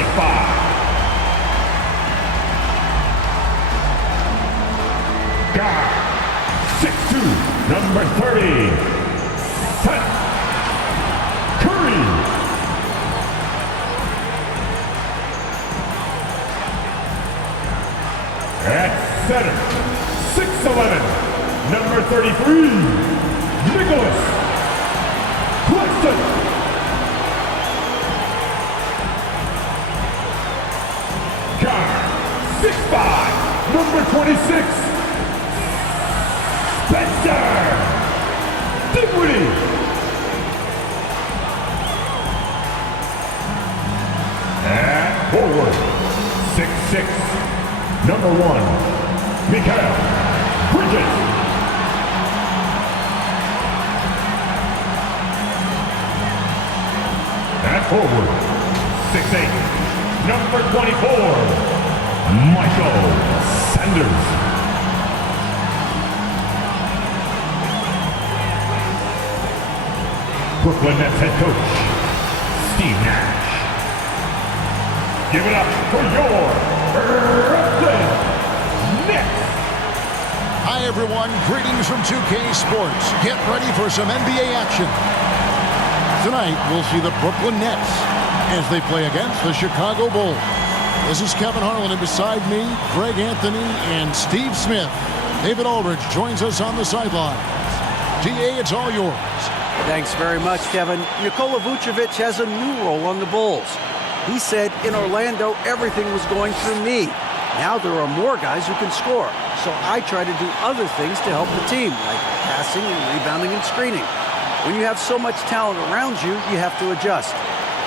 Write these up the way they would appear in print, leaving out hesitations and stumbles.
35. Guard, 6'2", number 30, Seth Curry. At center, 6'11", number 33, Nicholas Claxton. Guard, 6'5", number 26, Spencer Dinwiddie. And forward, 6'6", number 1, Mikal Bridges. And forward, 6'8", number 24, Michael Sanders. Brooklyn Nets head coach, Steve Nash. Give it up for your Brooklyn Nets. Hi everyone, greetings from 2K Sports. Get ready for some NBA action. Tonight, we'll see the Brooklyn Nets as they play against the Chicago Bulls. This is Kevin Harlan, and beside me, Greg Anthony and Steve Smith. David Aldridge joins us on the sidelines. DA, it's all yours. Thanks very much, Kevin. Nikola Vucevic has a new role on the Bulls. He said in Orlando, everything was going through me. Now there are more guys who can score. So I try to do other things to help the team, like passing and rebounding and screening. When you have so much talent around you, you have to adjust.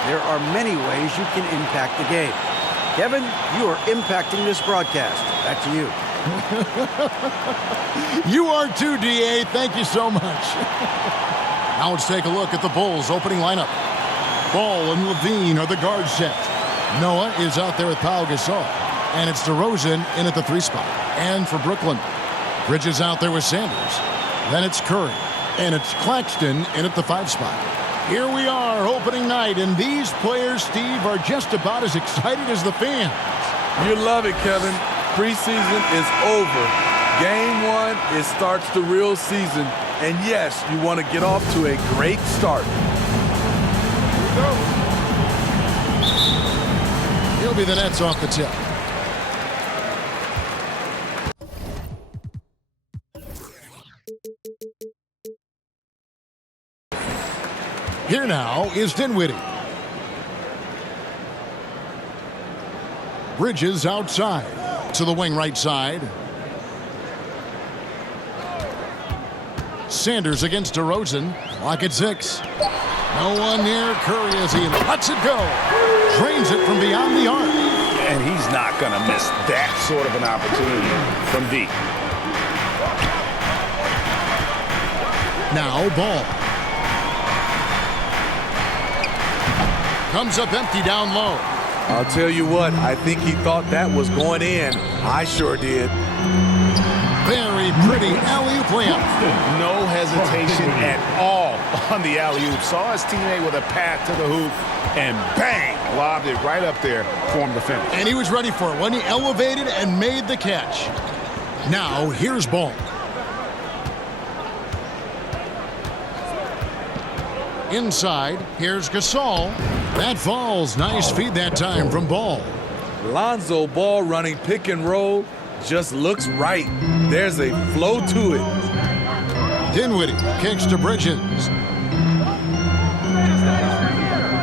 There are many ways you can impact the game. Kevin, you are impacting this broadcast. Back to you. You are too, DA. Thank you so much. Now let's take a look at the Bulls' opening lineup. Ball and Levine are the guard set. Noah is out there with Pau Gasol. And it's DeRozan in at the 3 spot. And for Brooklyn, Bridges out there with Sanders. Then it's Curry. And it's Claxton in at the 5 spot. Here we are, opening night, and these players, Steve, are just about as excited as the fans. You love it, Kevin. Preseason is over. Game 1, it starts the real season. And yes, you want to get off to a great start. Here we go. He'll be the Nets off the tip. Here now is Dinwiddie. Bridges outside to the wing right side. Sanders against DeRozan. Clock at 6. No one near Curry as he lets it go. Drains it from beyond the arc. And he's not going to miss that sort of an opportunity from deep. Now Ball. Comes up empty down low. I'll tell you what, I think he thought that was going in. I sure did. Very pretty alley-oop layup. No hesitation at all on the alley-oop. Saw his teammate with a path to the hoop, and bang, lobbed it right up there for him to finish. And he was ready for it when he elevated and made the catch. Now, here's Ball. Inside, here's Gasol. That falls. Nice feed that time from Ball. Lonzo Ball running pick and roll just looks right. There's a flow to it. Dinwiddie kicks to Bridges.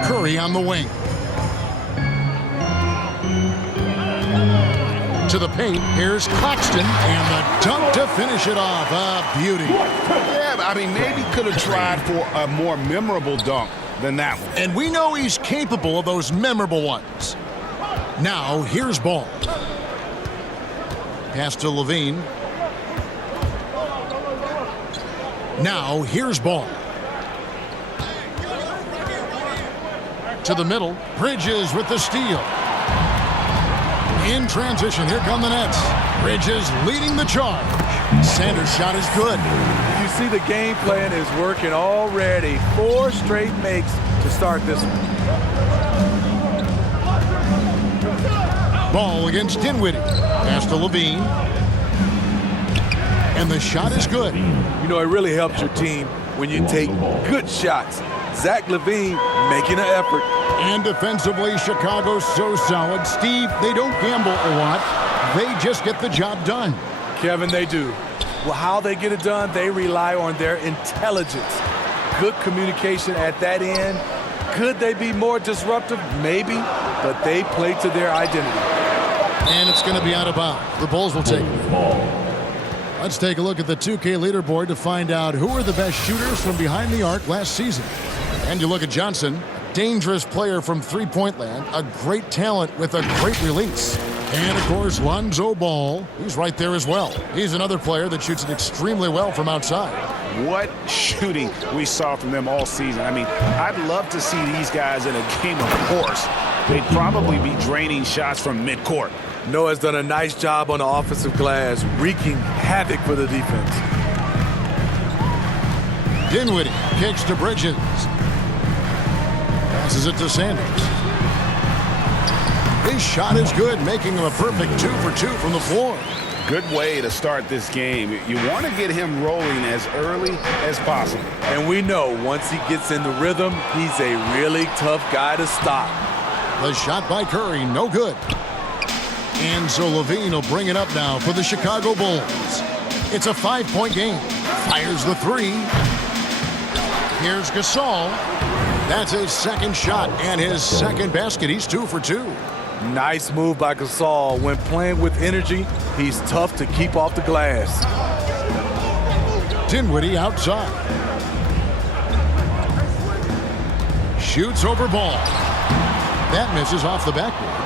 Curry on the wing. To the paint, here's Claxton, and the dunk to finish it off. A beauty. Yeah, I mean, maybe could have tried for a more memorable dunk than that one. And we know he's capable of those memorable ones. Now, here's Ball. Pass to Levine. Now, here's Ball. To the middle, Bridges with the steal. In transition, here come the Nets. Bridges leading the charge. Sanders' shot is good. You see the game plan is working already. 4 straight makes to start this one. Ball against Dinwiddie. Pass to Levine. And the shot is good. You know, it really helps your team when you take good shots. Zach LaVine making an effort. And defensively, Chicago's so solid. Steve, they don't gamble a lot. They just get the job done. Kevin, they do. Well, how they get it done, they rely on their intelligence. Good communication at that end. Could they be more disruptive? Maybe, but they play to their identity. And it's going to be out of bounds. The Bulls will take it. Let's take a look at the 2K leaderboard to find out who are the best shooters from behind the arc last season. And you look at Johnson, dangerous player from three-point land, a great talent with a great release. And, of course, Lonzo Ball, he's right there as well. He's another player that shoots it extremely well from outside. What shooting we saw from them all season. I mean, I'd love to see these guys in a game of course. They'd probably be draining shots from midcourt. Noah's done a nice job on the offensive glass, wreaking havoc for the defense. Dinwiddie kicks to Bridges. Passes it to Sanders. His shot is good, making him a perfect 2 for 2 from the floor. Good way to start this game. You want to get him rolling as early as possible. And we know once he gets in the rhythm, he's a really tough guy to stop. The shot by Curry, no good. And so Levine will bring it up now for the Chicago Bulls. It's a 5-point game. Fires the three. Here's Gasol. That's his second shot and his second basket. He's 2 for 2. Nice move by Gasol. When playing with energy, he's tough to keep off the glass. Dinwiddie outside. Shoots over Ball. That misses off the backboard.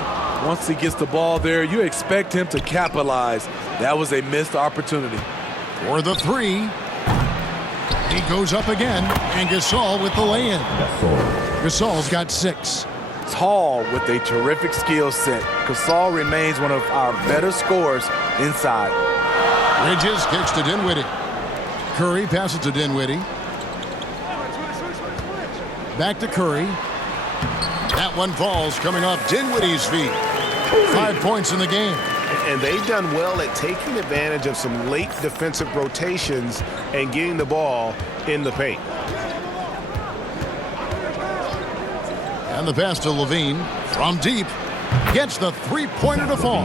Once he gets the ball there, you expect him to capitalize. That was a missed opportunity. For the three. He goes up again, and Gasol with the lay-in. Gasol's got 6. Tall with a terrific skill set. Gasol remains one of our better scorers inside. Bridges kicks to Dinwiddie. Curry passes to Dinwiddie. Back to Curry. That one falls coming off Dinwiddie's feet. 5 points in the game. And they've done well at taking advantage of some late defensive rotations and getting the ball in the paint. And the pass to Levine from deep. Gets the three-pointer to fall.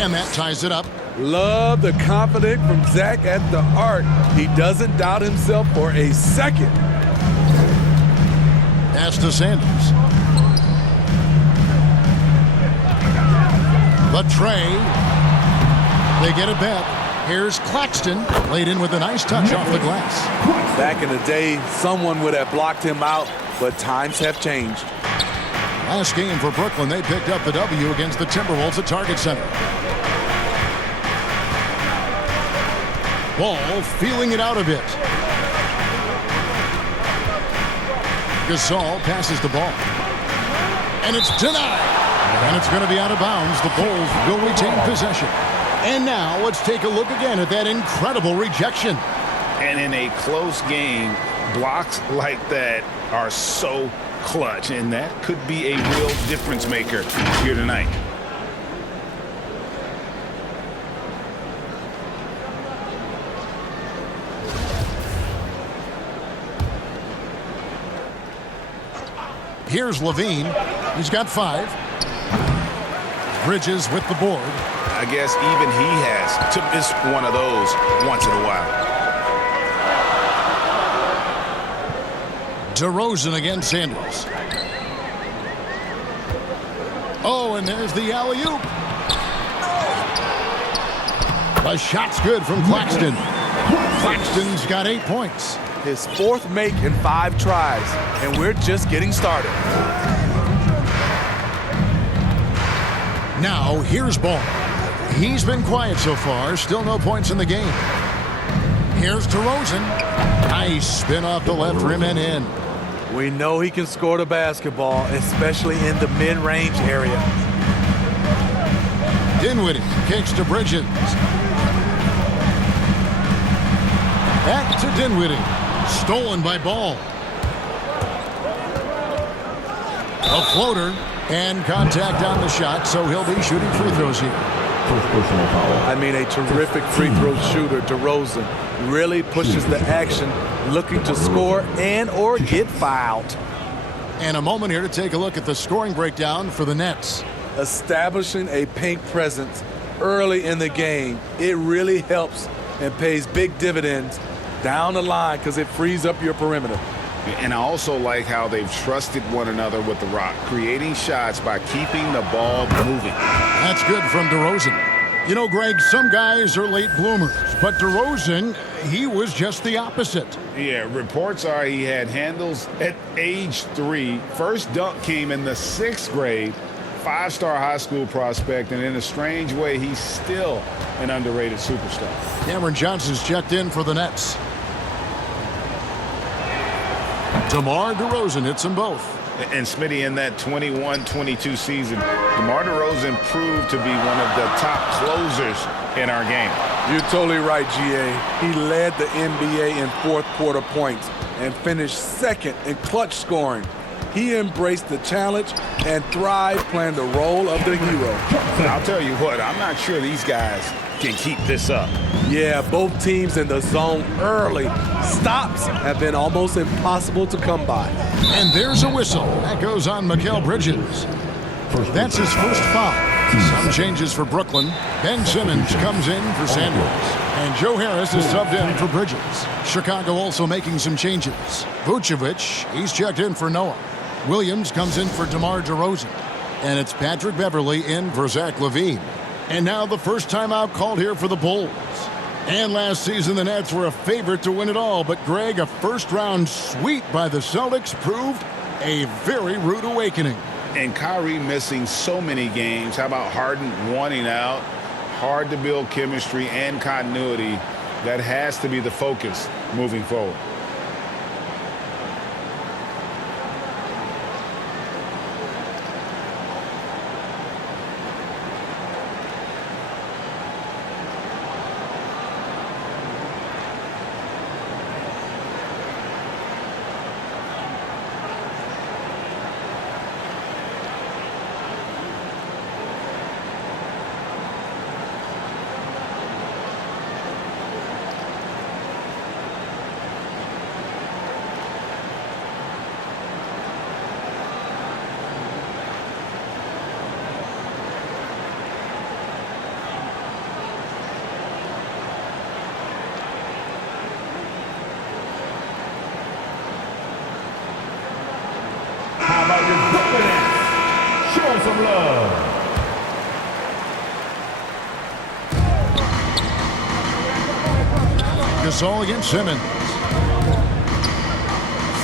And that ties it up. Love the confidence from Zach at the arc. He doesn't doubt himself for a second. Pass to Sanders. The tray. They get it back. Here's Claxton. Laid in with a nice touch off the glass. Back in the day, someone would have blocked him out, but times have changed. Last game for Brooklyn, they picked up the W against the Timberwolves at Target Center. Ball feeling it out a bit. Gasol passes the ball. And it's denied. And it's going to be out of bounds. The Bulls will retain possession. And now let's take a look again at that incredible rejection. And in a close game, blocks like that are so clutch. And that could be a real difference maker here tonight. Here's Levine. He's got 5. Bridges with the board. I guess even he has to miss one of those once in a while. DeRozan against Sanders. Oh, and there's the alley-oop. The shot's good from Claxton. Claxton's got 8 points. His 4th make in 5 tries, and we're just getting started. Now, here's Ball. He's been quiet so far. Still no points in the game. Here's DeRozan. Nice spin off the left rim and in. We know he can score the basketball, especially in the mid-range area. Dinwiddie kicks to Bridges. Back to Dinwiddie. Stolen by Ball. A floater. And contact on the shot, so he'll be shooting free throws here. First personal foul. I mean, a terrific free throw shooter, DeRozan, really pushes the action, looking to score and or get fouled. And a moment here to take a look at the scoring breakdown for the Nets. Establishing a paint presence early in the game, it really helps and pays big dividends down the line because it frees up your perimeter. And I also like how they've trusted one another with the rock, creating shots by keeping the ball moving. That's good from DeRozan. You know, Greg, some guys are late bloomers, but DeRozan, he was just the opposite. Yeah, reports are he had handles at age 3. First dunk came in the 6th grade. 5-star high school prospect, and in a strange way, he's still an underrated superstar. Cameron Johnson's checked in for the Nets. DeMar DeRozan hits them both. And Smitty, in that 21-22 season, DeMar DeRozan proved to be one of the top closers in our game. You're totally right, GA. He led the NBA in fourth quarter points and finished second in clutch scoring. He embraced the challenge and thrived playing the role of the hero. I'll tell you what, I'm not sure these guys can keep this up. Yeah, both teams in the zone early. Stops have been almost impossible to come by. And there's a whistle. That goes on Mikal Bridges. That's his first foul. Some changes for Brooklyn. Ben Simmons comes in for Samuels. And Joe Harris is subbed in for Bridges. Chicago also making some changes. Vucevic, he's checked in for Noah. Williams comes in for DeMar DeRozan. And it's Patrick Beverley in for Zach LaVine. And now the first timeout called here for the Bulls. And last season, the Nets were a favorite to win it all. But, Greg, a first-round sweep by the Celtics proved a very rude awakening. And Kyrie missing so many games. How about Harden wanting out? Hard to build chemistry and continuity. That has to be the focus moving forward. How about your Brooklyn Nets? Show 'em some love. Gasol against Simmons.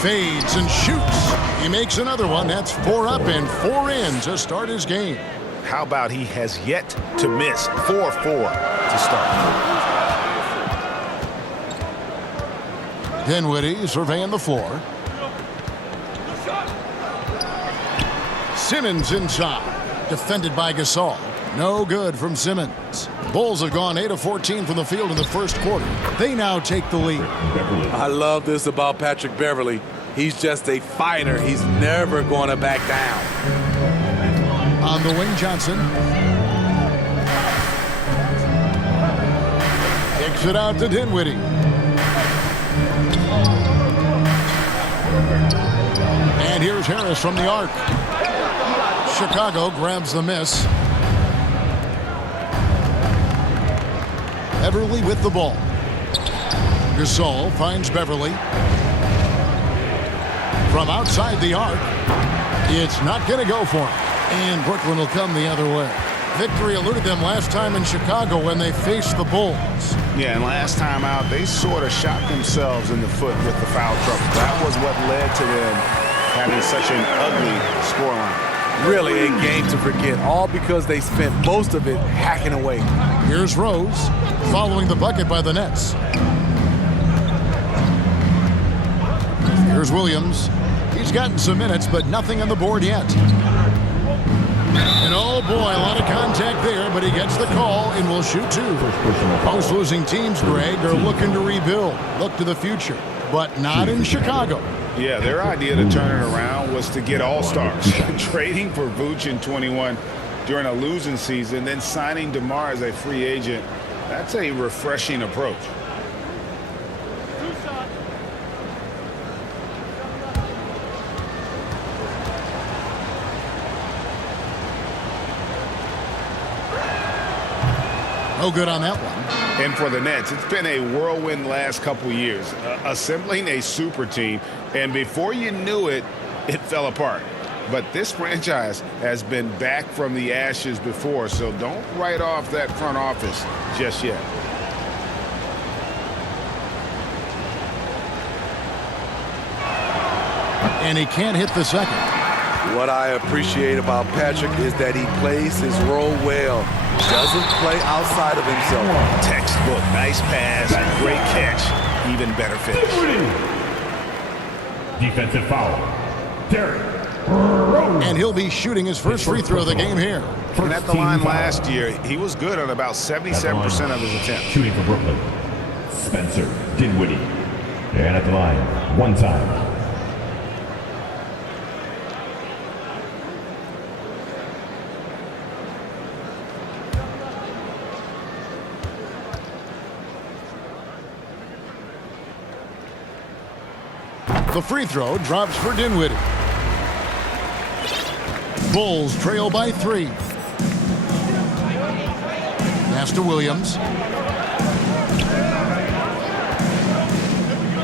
Fades and shoots. He makes another one. That's 4 up and 4 in to start his game. How about he has yet to miss 4-4 to start? Dinwiddie surveying the floor. Simmons inside. Defended by Gasol. No good from Simmons. Bulls have gone 8 of 14 from the field in the first quarter. They now take the lead. I love this about Patrick Beverley. He's just a fighter. He's never going to back down. On the wing, Johnson. Kicks it out to Dinwiddie. And here's Harris from the arc. Chicago grabs the miss. Beverley with the ball. Gasol finds Beverley. From outside the arc, it's not going to go for him. And Brooklyn will come the other way. Victory eluded them last time in Chicago when they faced the Bulls. Yeah, and last time out, they sort of shot themselves in the foot with the foul trouble. That was what led to them having such an ugly scoreline. Really a game to forget, all because they spent most of it hacking away. Here's Rose, following the bucket by the Nets. Here's Williams. He's gotten some minutes, but nothing on the board yet. And oh boy, a lot of contact there, but he gets the call and will shoot 2. Most losing teams, Greg, are looking to rebuild, look to the future. but not in Chicago. Yeah, their idea to turn it around was to get all-stars. Trading for Vooch in 21 during a losing season, then signing DeMar as a free agent. That's a refreshing approach. No good on that one. And for the Nets, it's been a whirlwind last couple years, assembling a super team, and before you knew it, it fell apart. But this franchise has been back from the ashes before, so don't write off that front office just yet. And he can't hit the second. What I appreciate about Patrick is that he plays his role well. Doesn't play outside of himself. Textbook, nice pass, great catch, even better finish. Defensive foul. Derrick Rose. And he'll be shooting his first free throw of the game here. And at the line last year, he was good on about 77% of his attempts. Shooting for Brooklyn, Spencer Dinwiddie. And at the line, one time. The free throw drops for Dinwiddie. Bulls trail by 3. Pass to Williams.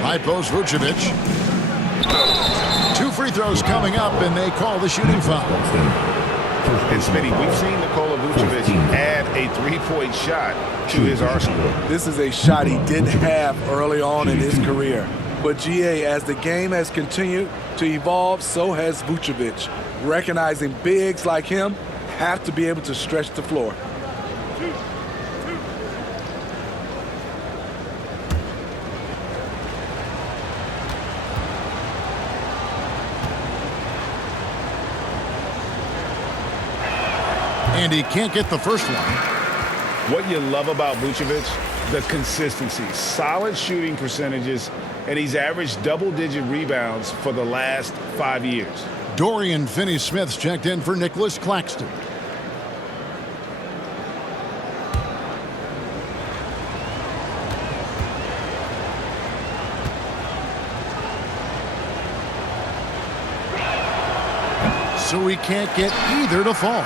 High post Vucevic. 2 free throws coming up, and they call the shooting foul. And Smitty, we've seen Nikola Vucevic add a three-point shot to his arsenal. This is a shot he didn't have early on in his career. But GA, as the game has continued to evolve, so has Vucevic. Recognizing bigs like him have to be able to stretch the floor. And he can't get the first one. What you love about Vucevic, the consistency, solid shooting percentages, and he's averaged double-digit rebounds for the last 5 years. Dorian Finney-Smith's checked in for Nicholas Claxton. So he can't get either to fall.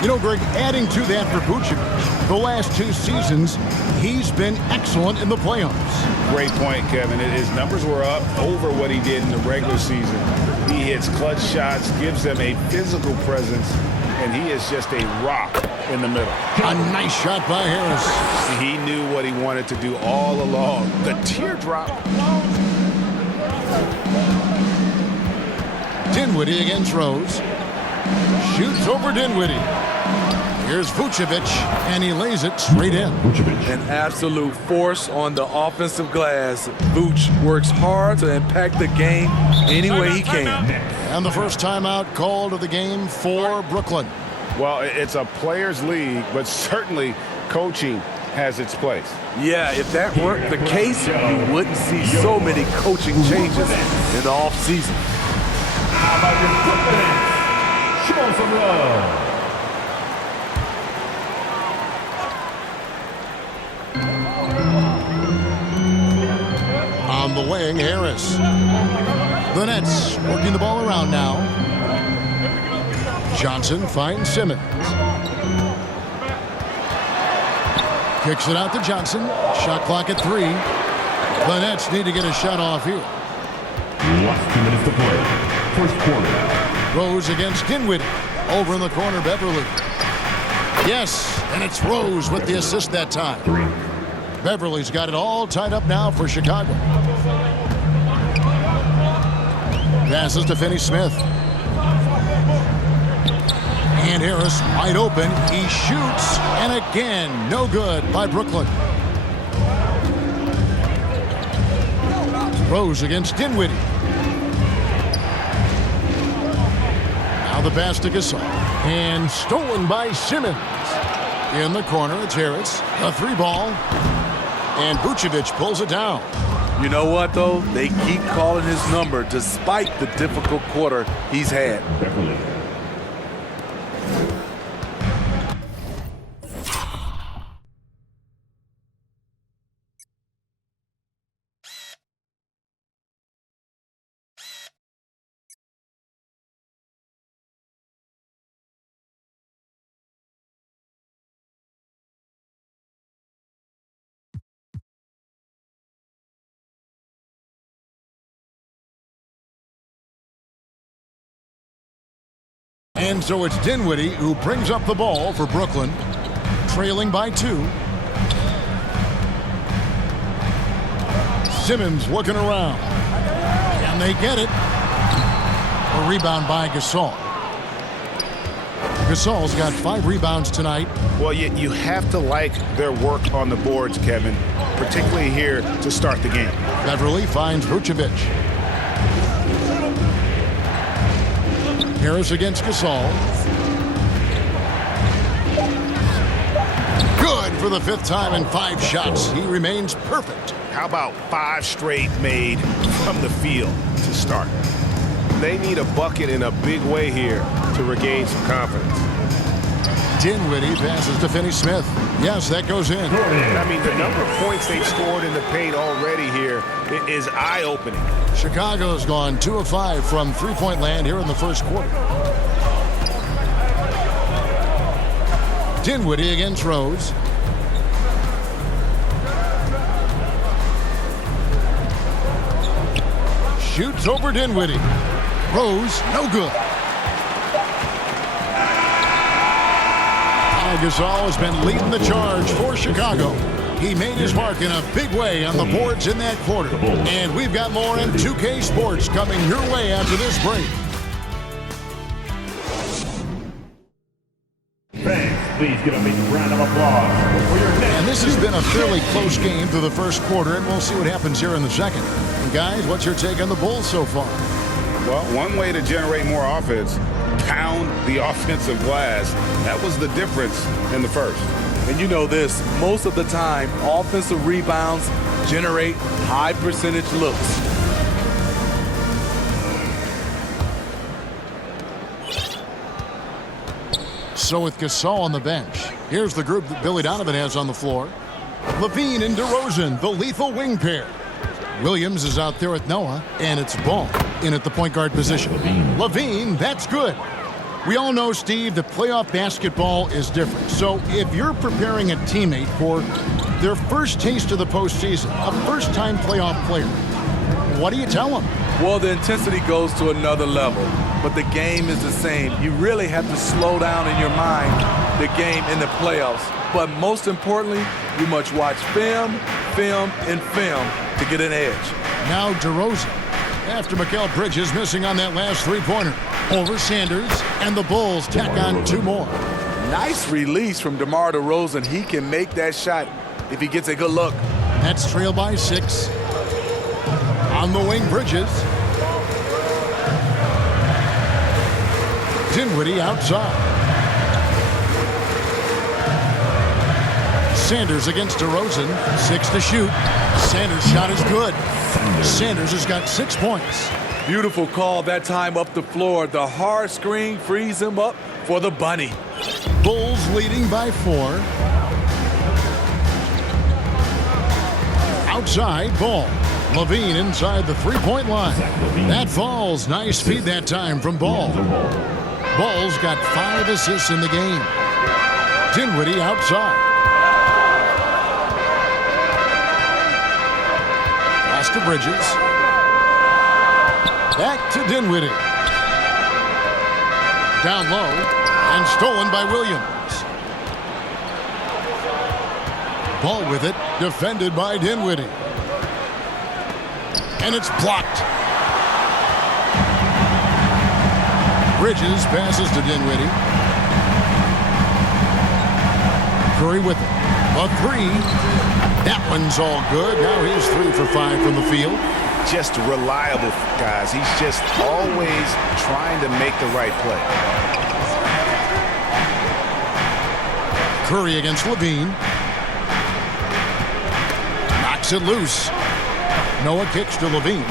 You know, Greg, adding to that for Vucevic, the last 2 seasons, he's been excellent in the playoffs. Great point, Kevin. His numbers were up over what he did in the regular season. He hits clutch shots, gives them a physical presence, and he is just a rock in the middle. A nice shot by Harris. He knew what he wanted to do all along. The teardrop. Dinwiddie against Rose. Shoots over Dinwiddie. Here's Vucevic, and he lays it straight in. An absolute force on the offensive glass. Vooch works hard to impact the game any way he can. And the first timeout called of the game for Brooklyn. Well, it's a players' league, but certainly coaching has its place. Yeah, if that weren't the case, you wouldn't see so many coaching changes in the offseason. How about your Brooklyn Nets? Show some love. On the wing, Harris. The Nets working the ball around now. Johnson finds Simmons. Kicks it out to Johnson. Shot clock at 3. The Nets need to get a shot off here. Last 2 minutes to play. First quarter. Rose against Dinwiddie. Over in the corner, Beverly. Yes, and it's Rose with the assist that time. 3. Beverly's got it all tied up now for Chicago. Passes to Finney-Smith. And Harris wide open. He shoots, and again, no good by Brooklyn. Rose against Dinwiddie. Now the pass to Gasol. And stolen by Simmons. In the corner, it's Harris. A 3 ball. And Vucevic pulls it down. You know what, though? They keep calling his number despite the difficult quarter he's had. Beverly. And so it's Dinwiddie who brings up the ball for Brooklyn, trailing by 2. Simmons looking around. Can they get it? A rebound by Gasol. Gasol's got 5 rebounds tonight. Well, you have to like their work on the boards, Kevin, particularly here to start the game. Beverly finds Vucevic. Harris against Gasol. Good for the 5th time in 5 shots. He remains perfect. How about 5 straight made from the field to start? They need a bucket in a big way here to regain some confidence. Dinwiddie passes to Finney-Smith. Yes, that goes in. I mean, the number of points they've scored in the paint already here is eye-opening. Chicago's gone 2 of 5 from three-point land here in the first quarter. Dinwiddie against Rose. Shoots over Dinwiddie. Rose, no good. Gasol has been leading the charge for Chicago. He made his mark in a big way on the boards in that quarter. And we've got more in 2K Sports coming your way after this break. Fans, please give a big round of applause for your next. And this has been a fairly close game through the first quarter, and we'll see what happens here in the second. And guys, what's your take on the Bulls so far? Well, one way to generate more offense, pound the offensive glass. That was the difference in the first. And you know this, most of the time, offensive rebounds generate high percentage looks. So with Gasol on the bench, here's the group that Billy Donovan has on the floor. LaVine and DeRozan, the lethal wing pair. Williams is out there with Noah, and it's Ball in at the point guard position. LaVine, that's good. We all know, Steve, that playoff basketball is different. So if you're preparing a teammate for their first taste of the postseason, a first-time playoff player, what do you tell them? Well, the intensity goes to another level, but the game is the same. You really have to slow down in your mind the game in the playoffs. But most importantly, you must watch film, and film to get an edge. Now DeRozan, after Mikal Bridges missing on that last three-pointer. Over Sanders, and the Bulls tack on 2 more. Nice release from DeMar DeRozan. He can make that shot if he gets a good look. Nets trail by 6. On the wing, Bridges. Dinwiddie outside. Sanders against DeRozan. 6 to shoot. Sanders' shot is good. Sanders has got 6 points. Beautiful call that time up the floor. The hard screen frees him up for the bunny. Bulls leading by 4. Outside, Ball. LaVine inside the three-point line. That falls. Nice feed that time from Ball. Ball's got 5 assists in the game. Dinwiddie outside. Pass to Bridges. Back to Dinwiddie. Down low and stolen by Williams. Ball with it, defended by Dinwiddie. And it's blocked. Bridges passes to Dinwiddie. Curry with it. A 3. That one's all good. Now he's 3 for 5 from the field. Just reliable, guys. He's just always trying to make the right play. Curry against LaVine. Knocks it loose. Noah kicks to Levine.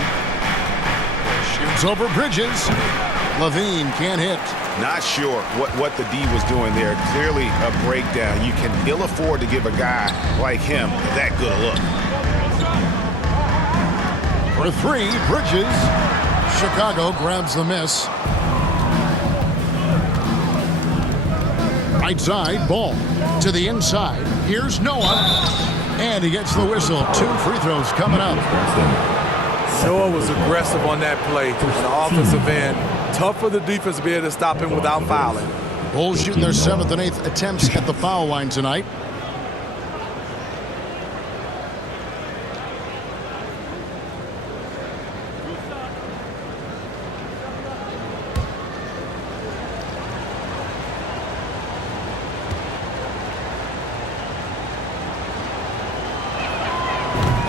Shoots over Bridges. Levine can't hit. Not sure what the D was doing there. Clearly a breakdown. You can ill afford to give a guy like him that good a look. For three, Bridges. Chicago grabs the miss. Right side, Ball to the inside. Here's Noah. And he gets the whistle. 2 free throws coming up. Noah was aggressive on that play on the offensive end. Tough for the defense to be able to stop him without fouling. Bulls shooting their 7th and 8th attempts at the foul line tonight.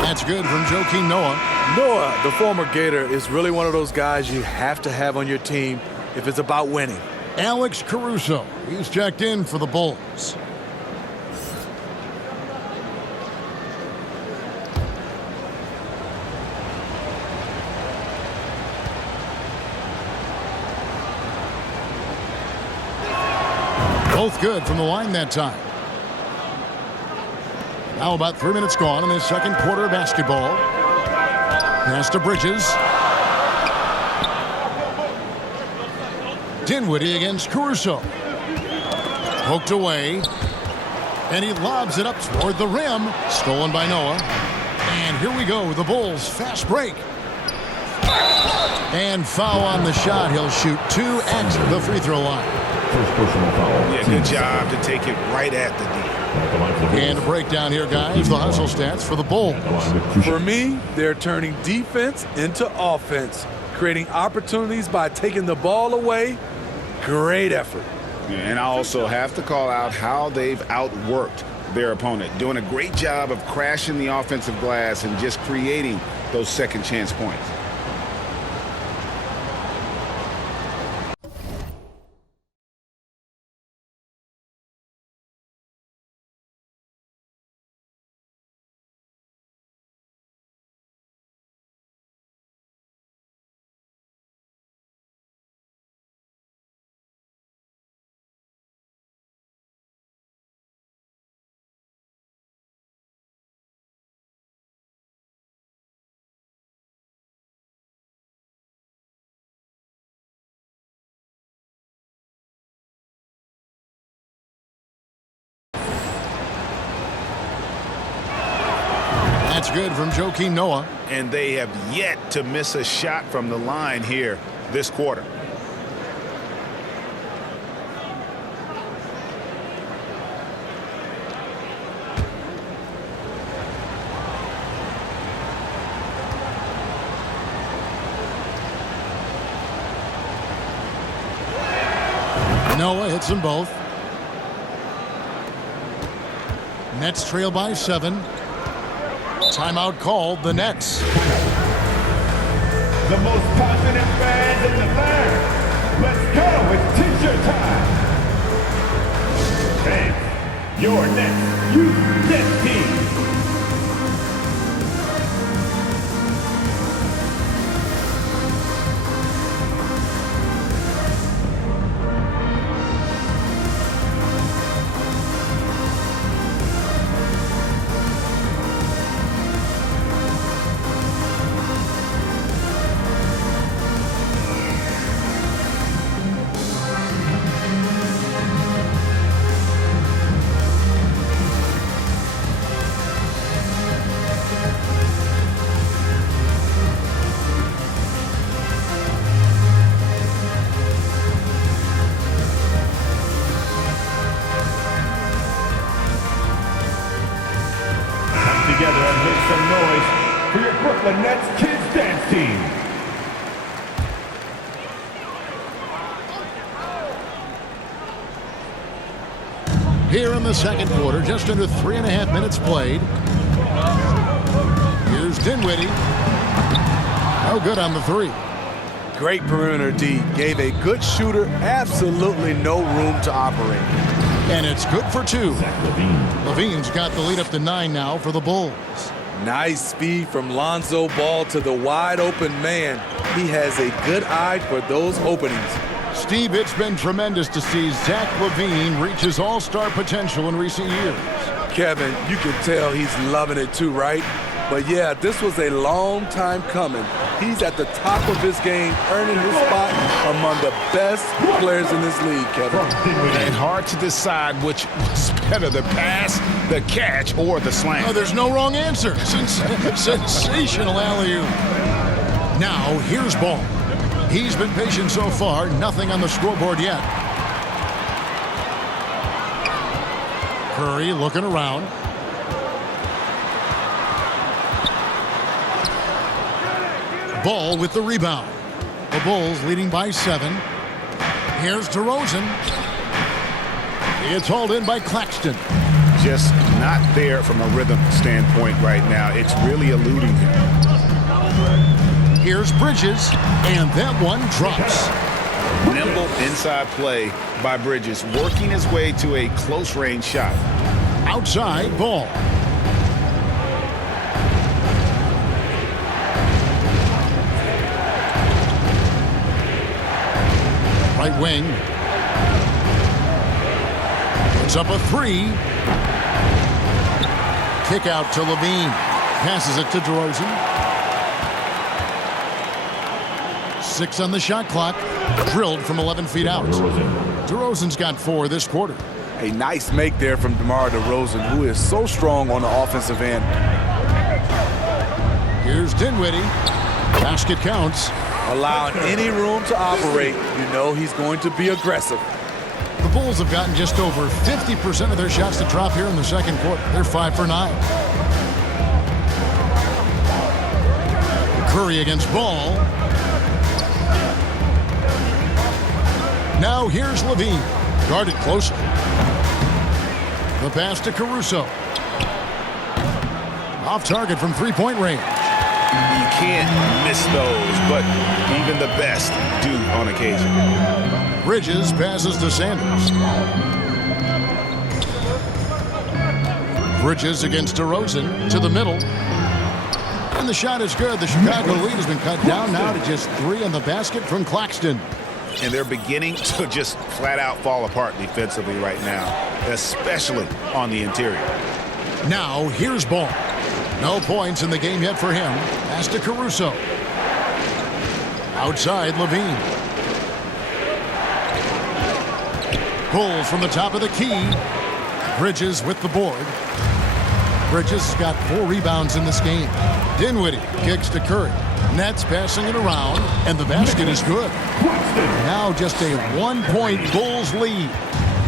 That's good from Joakim Noah. Noah, the former Gator, is really one of those guys you have to have on your team if it's about winning. Alex Caruso. He's checked in for the Bulls. Both good from the line that time. Now about 3 minutes gone in this second quarter of basketball. Pass to Bridges. Dinwiddie against Caruso. Poked away. And he lobs it up toward the rim. Stolen by Noah. And here we go. The Bulls fast break. And foul on the shot. He'll shoot 2 at the free throw line. First personal foul. Yeah, good job to take it right at the D. And a breakdown here, guys. The hustle stats for the Bulls. For me, they're turning defense into offense, creating opportunities by taking the ball away. Great effort. And I also have to call out how they've outworked their opponent, doing a great job of crashing the offensive glass and just creating those second chance points. That's good from Joakim Noah. And they have yet to miss a shot from the line here this quarter. Noah hits them both. Nets trail by 7. Timeout called, the Nets. The most passionate fans in the land. Let's go, it's t-shirt time. Fans, your next youth Nets team. Together and make some noise for your Brooklyn Nets Kids Dance Team. Here in the second quarter, just under 3.5 minutes played. Here's Dinwiddie. No good on the 3. Great perimeter D. Gave a good shooter absolutely no room to operate. And it's good for 2. Zach LaVine. Levine's got the lead up to 9 now for the Bulls. Nice speed from Lonzo Ball to the wide open man. He has a good eye for those openings. Steve, it's been tremendous to see Zach LaVine reach his all-star potential in recent years. Kevin, you can tell he's loving it too, right? But yeah, this was a long time coming. He's at the top of his game, earning his spot among the best players in this league, Kevin. And hard to decide which was better, the pass, the catch, or the slam. Oh, there's no wrong answer. Sensational alley-oop. Now, here's Ball. He's been patient so far, nothing on the scoreboard yet. Curry looking around. Ball with the rebound. The Bulls leading by 7. Here's DeRozan. It's hauled in by Claxton. Just not there from a rhythm standpoint right now. It's really eluding him. Here's Bridges, and that one drops. Nimble inside play by Bridges, working his way to a close-range shot. Outside Ball. Right wing. Puts up a 3. Kick out to LaVine. Passes it to DeRozan. 6 on the shot clock. Drilled from 11 feet out. DeRozan's got 4 this quarter. A nice make there from DeMar DeRozan, who is so strong on the offensive end. Here's Dinwiddie. Basket counts. Allowing any room to operate, you know he's going to be aggressive. The Bulls have gotten just over 50% of their shots to drop here in the second quarter. They're 5 for 9. Curry against Ball. Now here's LaVine. Guarded closely. The pass to Caruso. Off target from three-point range. You can't miss those, but even the best do on occasion. Bridges passes to Sanders. Bridges against DeRozan to the middle. And the shot is good. The Chicago lead has been cut down now to just 3 on the basket from Claxton. And they're beginning to just flat out fall apart defensively right now, especially on the interior. Now here's Ball. No points in the game yet for him. Pass to Caruso. Outside LaVine. Bulls from the top of the key. Bridges with the board. Bridges has got 4 rebounds in this game. Dinwiddie kicks to Curry. Nets passing it around, and the basket is good. Now just a 1-point Bulls lead.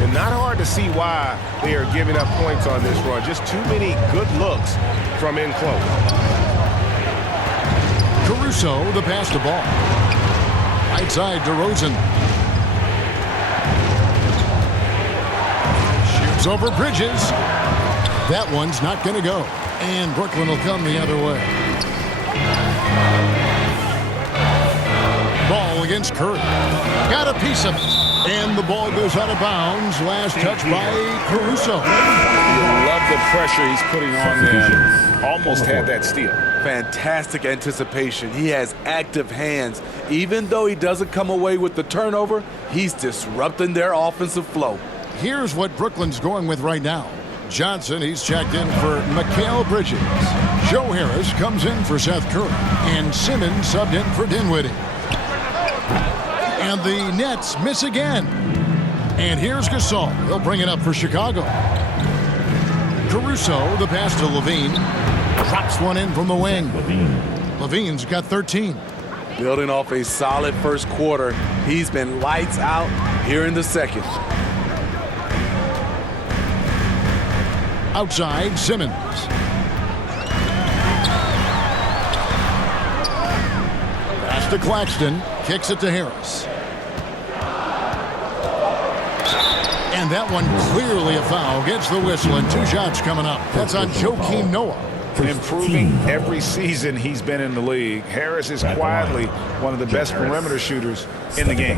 And not hard to see why they are giving up points on this run. Just too many good looks from in close. Caruso, the pass to Ball. Right side, DeRozan. Shoots over Bridges. That one's not going to go. And Brooklyn will come the other way. Ball against Curry. Got a piece of it. And the ball goes out of bounds. Last touch by Caruso. You love the pressure he's putting on them. Almost had that steal. Fantastic anticipation. He has active hands. Even though he doesn't come away with the turnover, he's disrupting their offensive flow. Here's what Brooklyn's going with right now. Johnson, he's checked in for Mikal Bridges. Joe Harris comes in for Seth Curry. And Simmons subbed in for Dinwiddie. And the Nets miss again. And here's Gasol. He'll bring it up for Chicago. Caruso, the pass to LaVine. Drops one in from the wing. LaVine's got 13. Building off a solid first quarter, he's been lights out here in the second. Outside, Simmons. Pass to Claxton. Kicks it to Harris. And that one clearly a foul. Gets the whistle and 2 shots coming up. That's on Joakim Noah. Improving every season he's been in the league. Harris is quietly one of the best perimeter shooters in the game.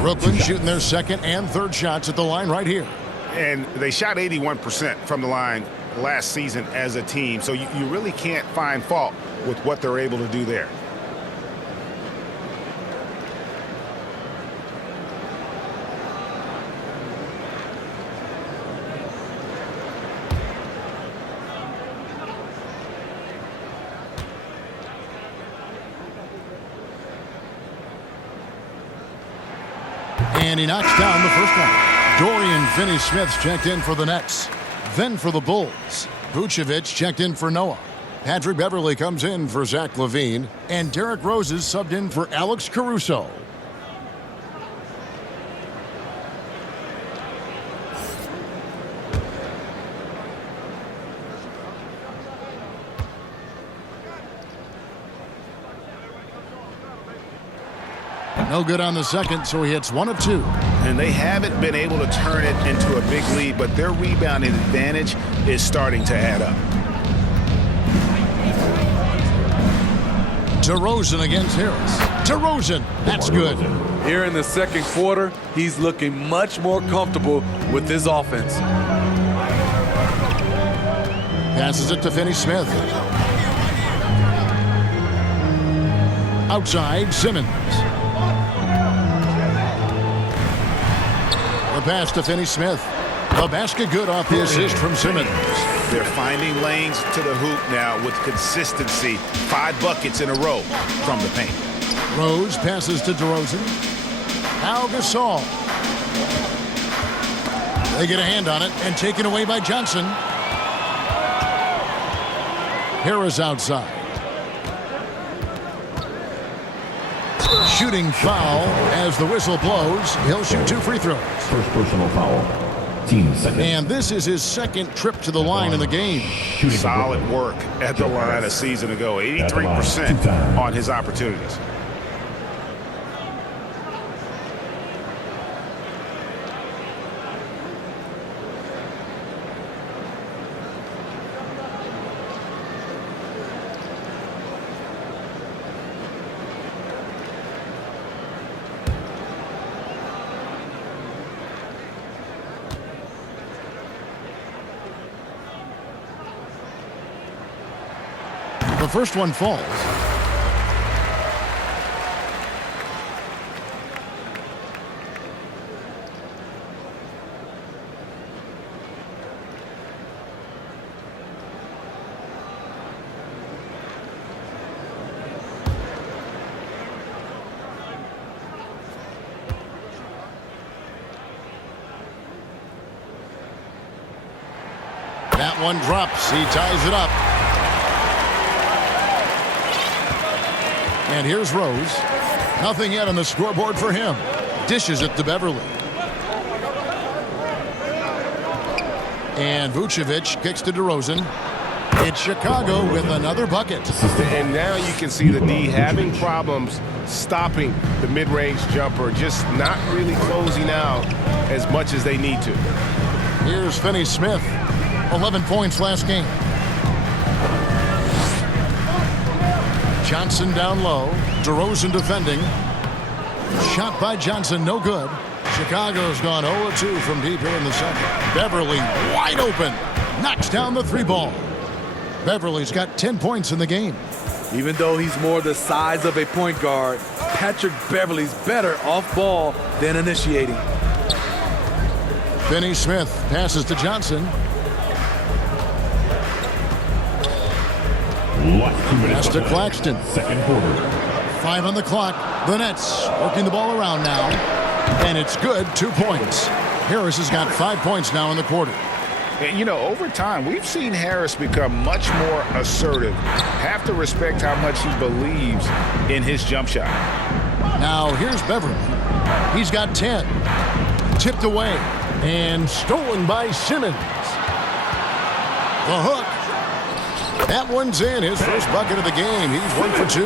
Brooklyn shooting their second and third shots at the line right here. And they shot 81% from the line last season as a team. So you really can't find fault with what they're able to do there. And he knocks down the first one. Dorian Finney-Smith's checked in for the Nets. Then for the Bulls, Vucevic checked in for Noah. Patrick Beverley comes in for Zach LaVine. And Derrick Rose is subbed in for Alex Caruso. No good on the second, so he hits 1 of 2. And they haven't been able to turn it into a big lead, but their rebounding advantage is starting to add up. DeRozan against Harris. DeRozan, that's good. Here in the second quarter, he's looking much more comfortable with his offense. Passes it to Finney-Smith. Outside, Simmons. The pass to Finney-Smith. The basket good off the assist from Simmons. They're finding lanes to the hoop now with consistency. 5 buckets in a row from the paint. Rose passes to DeRozan. Now Gasol. They get a hand on it and taken away by Johnson. Harris outside. Shooting foul as the whistle blows. He'll shoot 2 free throws. First personal foul. Team second. And this is his second trip to the line in the game. Solid work at the line a season ago. 83% on his opportunities. The first one falls. That one drops. He ties it up. And here's Rose. Nothing yet on the scoreboard for him. Dishes it to Beverley. And Vucevic kicks to DeRozan. It's Chicago with another bucket. And now you can see the D having problems stopping the mid-range jumper, just not really closing out as much as they need to. Here's Finney-Smith. 11 points last game. Johnson down low. DeRozan defending. Shot by Johnson, no good. Chicago's gone 0-2 from deep here in the second. Beverley wide open. Knocks down the 3-ball. Beverley's got 10 points in the game. Even though he's more the size of a point guard, Patrick Beverley's better off ball than initiating. Finney-Smith passes to Johnson. Last 2 minutes. Pass to Claxton. Second quarter. 5 on the clock. The Nets working the ball around now. And it's good. 2 points. Harris has got 5 points now in the quarter. And, you know, over time, we've seen Harris become much more assertive. Have to respect how much he believes in his jump shot. Now, here's Beverley. He's got 10. Tipped away. And stolen by Simmons. The hook. That one's in. His first bucket of the game. He's 1 for 2.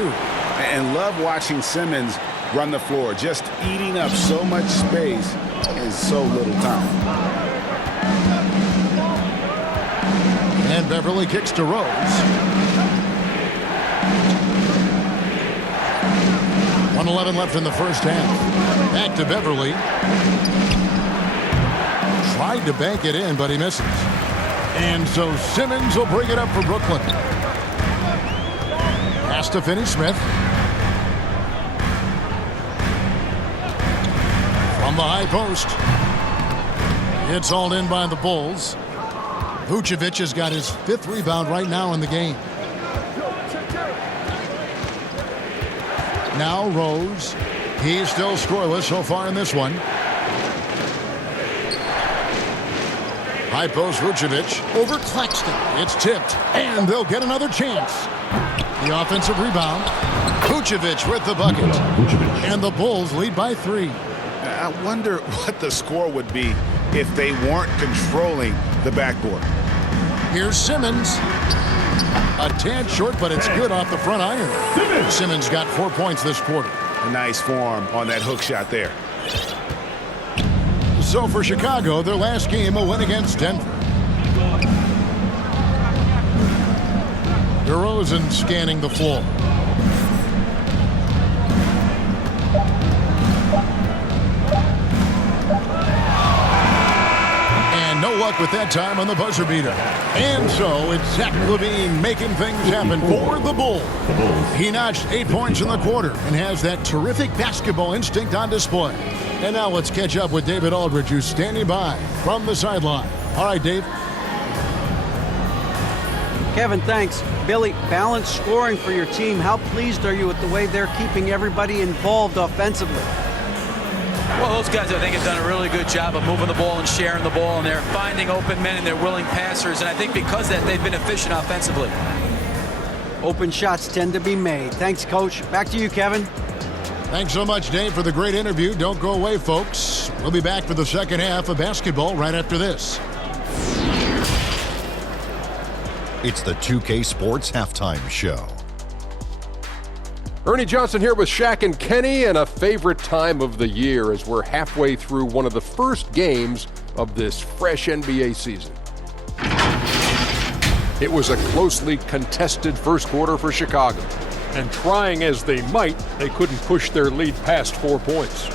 And love watching Simmons run the floor. Just eating up so much space in so little time. And Beverley kicks to Rose. 1:11 left in the first half. Back to Beverley. Tried to bank it in, but he misses. And so Simmons will bring it up for Brooklyn. Pass to Finney-Smith. From the high post. It's hauled in by the Bulls. Vucevic has got his 5th rebound right now in the game. Now Rose. He's still scoreless so far in this one. High post Vucevic over Claxton. It's tipped, and they'll get another chance. The offensive rebound. Vucevic with the bucket. And the Bulls lead by 3. I wonder what the score would be if they weren't controlling the backboard. Here's Simmons. A tad short, but it's good off the front iron. Simmons got 4 points this quarter. A nice form on that hook shot there. So for Chicago, their last game a win against Denver. DeRozan scanning the floor. And no luck with that time on the buzzer beater. And so it's Zach LaVine making things happen for the Bulls. He notched 8 points in the quarter and has that terrific basketball instinct on display. And now let's catch up with David Aldridge, who's standing by from the sideline. All right, Dave. Kevin, thanks. Billy, balanced scoring for your team. How pleased are you with the way they're keeping everybody involved offensively? Well, those guys, I think, have done a really good job of moving the ball and sharing the ball, and they're finding open men and they're willing passers, and I think because of that, they've been efficient offensively. Open shots tend to be made. Thanks, Coach. Back to you, Kevin. Thanks so much, Dave, for the great interview. Don't go away, folks. We'll be back for the second half of basketball right after this. It's the 2K Sports Halftime Show. Ernie Johnson here with Shaq and Kenny, and a favorite time of the year as we're halfway through one of the first games of this fresh NBA season. It was a closely contested first quarter for Chicago. And trying as they might, they couldn't push their lead past 4 points.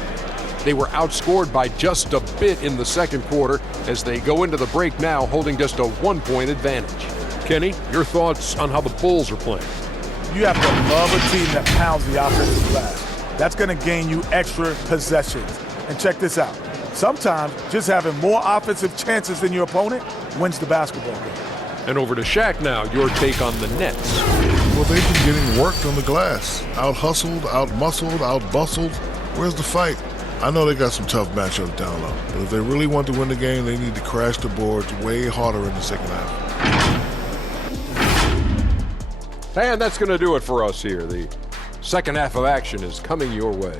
They were outscored by just a bit in the second quarter as they go into the break now holding just a 1-point advantage. Kenny, your thoughts on how the Bulls are playing? You have to love a team that pounds the offensive glass. That's going to gain you extra possessions. And check this out. Sometimes just having more offensive chances than your opponent wins the basketball game. And over to Shaq now, your take on the Nets. Well, they've been getting worked on the glass. Out-hustled, out-muscled, out-bustled. Where's the fight? I know they got some tough matchups down low, but if they really want to win the game, they need to crash the boards way harder in the second half. And that's going to do it for us here. The second half of action is coming your way.